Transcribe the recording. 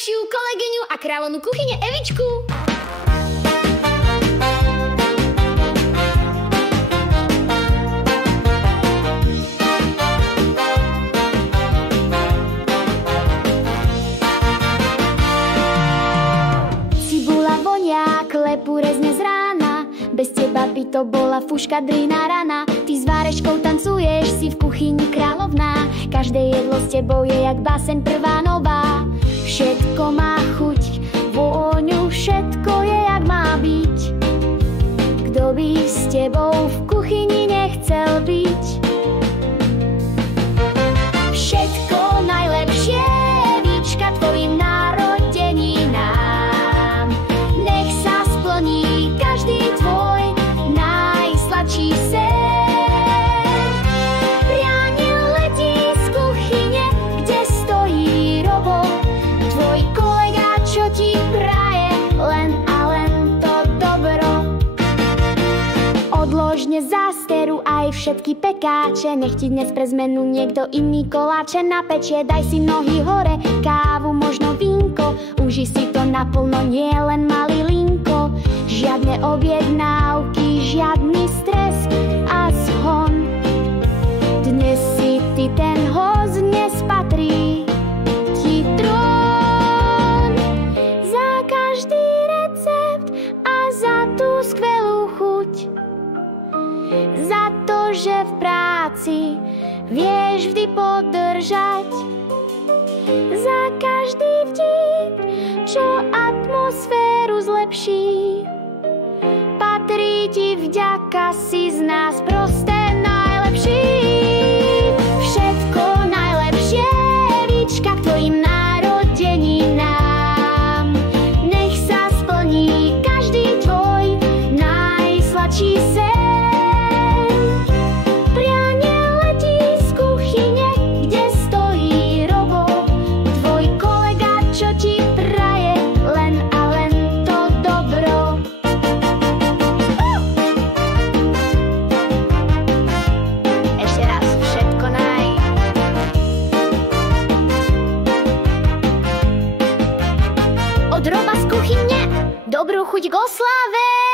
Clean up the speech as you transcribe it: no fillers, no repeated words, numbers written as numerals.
najlepšiu kolegyňu a kráľovnú kuchyne Evičku. Cibula vonia, klepu rezne z rána. Bez teba by to bola fuška drina rana. Ty s várečkou tancuješ, si v kuchyni kráľovná. Každé jedlo s tebou je jak báseň prvá nová. Všetko má chuť, vôňu, všetko je jak má byť. Kto by s tebou v kuchyni nechcel byť? Všetko najlepšie, Evička, tvojim narodeninám. Nech sa splní každý tvoj najsladší sen. Prianie letí z kuchyne, kde stojí robot. Tvoj kolega, čo ti praje len a len to dobro. Odlož dnes zásteru aj všetky pekáče. Nech ti dnes pre zmenu niekto iný koláče napečie. Daj si nohy hore, kávu, možno vínko. Uži si to naplno, nie len malý linko. Žiadne objednávky, žiadny stres a zhon. Dnes si ty ten host, dnes patrí ti trón. Za každý recept a za tú skvelú chuť. Za to, že v práci vieš vždy podržať. Za každý vtip, čo atmosféru zlepší. Patrí ti vďaka, si z nás proste najlepší. Všetko najlepšie, Evička, k tvojim narodeninám. Nech sa splní každý tvoj najsladší sen. Prianie letí z kuchyne, kde stojí robot. Tvoj kolega, čo ti praje len a len to dobro. Ešte raz, všetko naj. Od Roba z kuchyne, dobrú chuť k oslave.